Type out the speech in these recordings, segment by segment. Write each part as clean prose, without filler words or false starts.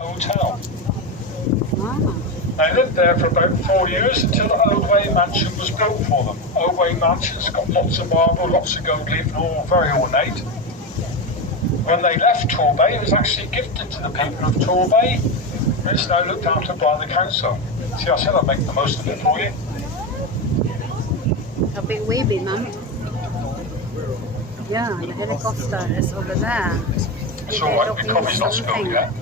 hotel. Wow. They lived there for about 4 years until the Torbay mansion was built for them. Torbay mansion's got lots of marble, lots of gold leaf, and all very ornate. When they left Torbay, it was actually gifted to the people of Torbay. It's now looked after by the council. See, I said I'd make the most of it for you. A bit wavy, Mum. Yeah, the helicopter is over there. It's alright, the coffee's not spilled yet.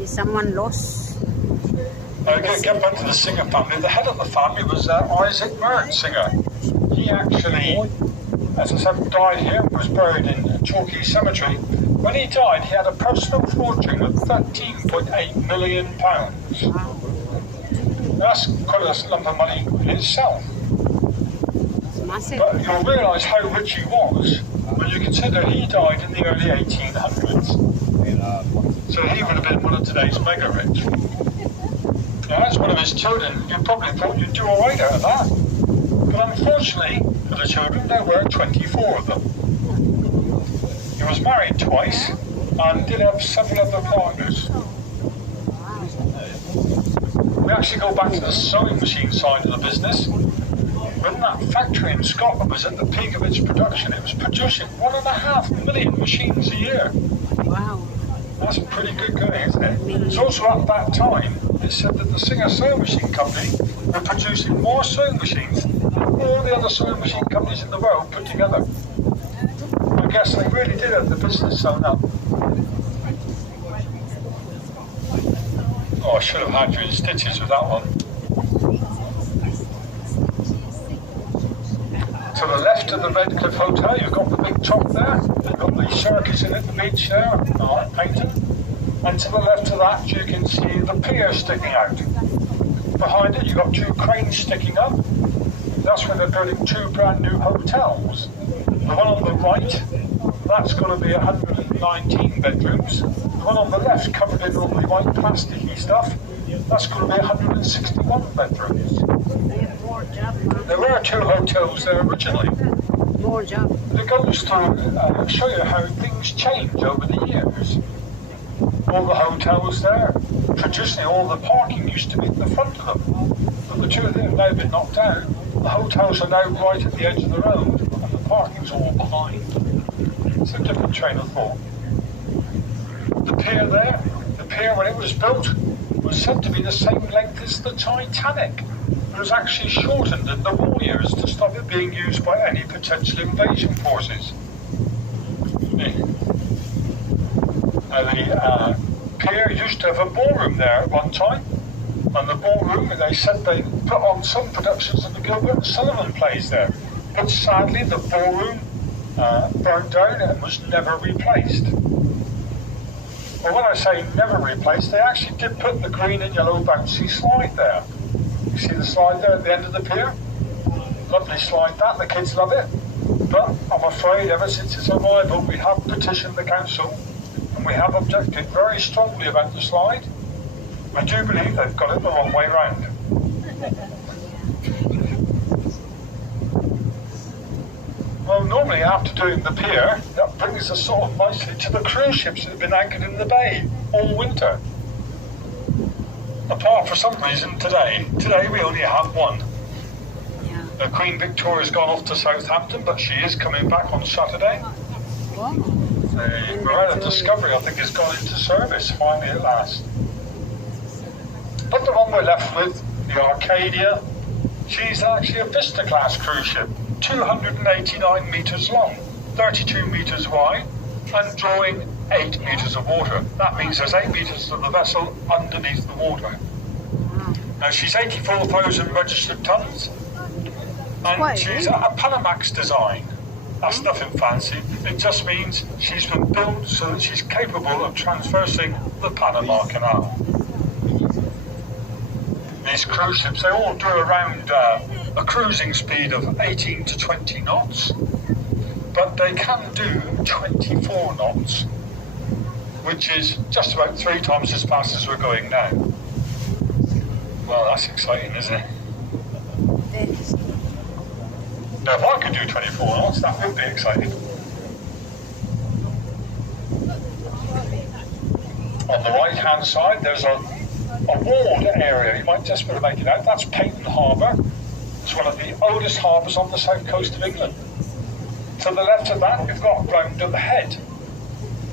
Is someone lost? Get back to the Singer family. The head of the family was Isaac Merritt Singer. He actually, as I said, died here, was buried in Torquay Cemetery. When he died, he had a personal fortune of £13.8 million. Wow. That's quite a lump of money in itself. It's massive. But you'll realise how rich he was when you consider he died in the early 1800s. So he would have been one of today's mega rich. Now, as one of his children, you probably thought you'd do alright out of that. But unfortunately, for the children, there were 24 of them. He was married twice and did have several other partners. We actually go back to the sewing machine side of the business. When that factory in Scotland was at the peak of its production, it was producing 1.5 million machines a year. Wow. That's pretty good going, isn't it? It's also at that time, it said that the Singer Sewing Machine Company were producing more sewing machines than all the other sewing machine companies in the world put together. I guess they really did have the business sewn up. Oh, I should have had you in stitches with that one. To the left of the Red Cliff Hotel, you've got the big top there. You've got the circus in at the beach there, painted. And to the left of that, you can see the pier sticking out. Behind it, you've got 2 cranes sticking up. That's where they're building 2 brand new hotels. The one on the right, that's going to be 119 bedrooms. The one on the left, covered in all the white plasticky stuff, that's going to be 161 bedrooms. There were 2 hotels there originally. More job. It goes to show you how things change over the years. All the hotels there, traditionally all the parking used to be at the front of them. But the 2 of them have now been knocked out. The hotels are now right at the edge of the road and the parking's all behind. It's a different train of thought. The pier there, the pier when it was built, was said to be the same length as the Titanic. It was actually shortened in the war years to stop it being used by any potential invasion forces. The pier used to have a ballroom there at one time, and the ballroom, they said they put on some productions of the Gilbert and Sullivan plays there. But sadly, the ballroom burnt down and was never replaced. Well, when I say never replaced, they actually did put the green and yellow bouncy slide there. You see the slide there at the end of the pier? Lovely slide that, the kids love it. But I'm afraid ever since its arrival we have petitioned the council and we have objected very strongly about the slide. I do believe they've got it the wrong way round. Well, normally after doing the pier, that brings us sort of nicely to the cruise ships that have been anchored in the bay all winter. Apart for some reason today we only have one. Yeah. Queen Victoria's gone off to Southampton, but she is coming back on Saturday. Wow. The Morella Discovery, I think, has gone into service finally at last. But the one we're left with, the Arcadia, she's actually a Vista class cruise ship, 289 metres long, 32 metres wide, and drawing 8 metres of water. That means there's 8 metres of the vessel underneath the water. Wow. Now she's 84,000 registered tonnes, and she's a Panamax design. That's nothing fancy. It just means she's been built so that she's capable of traversing the Panama Canal. These cruise ships, they all do around a cruising speed of 18 to 20 knots, but they can do 24 knots, which is just about 3 times as fast as we're going now. Well, that's exciting, isn't it? Now, if I could do 24 knots, that would be exciting. right hand side, there's a walled area. You might just be able to make it out. That's Peyton Harbour. It's one of the oldest harbours on the south coast of England. To the left of that, you've got Roundham Head.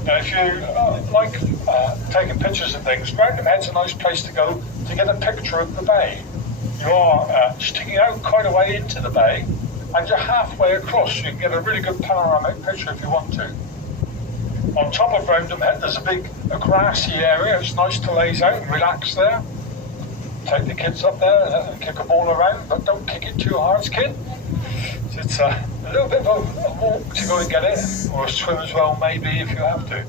Now, if you like taking pictures of things, Roundham Head's a nice place to go to get a picture of the bay. You are sticking out quite a way into the bay, and you're halfway across. You can get a really good panoramic picture if you want to. On top of Roundham Head, there's a grassy area. It's nice to laze out and relax there. Take the kids up there and let them kick a ball around, but don't kick it too hard, kid. It's a little bit of a walk to go and get it, or a swim as well, maybe, if you have to.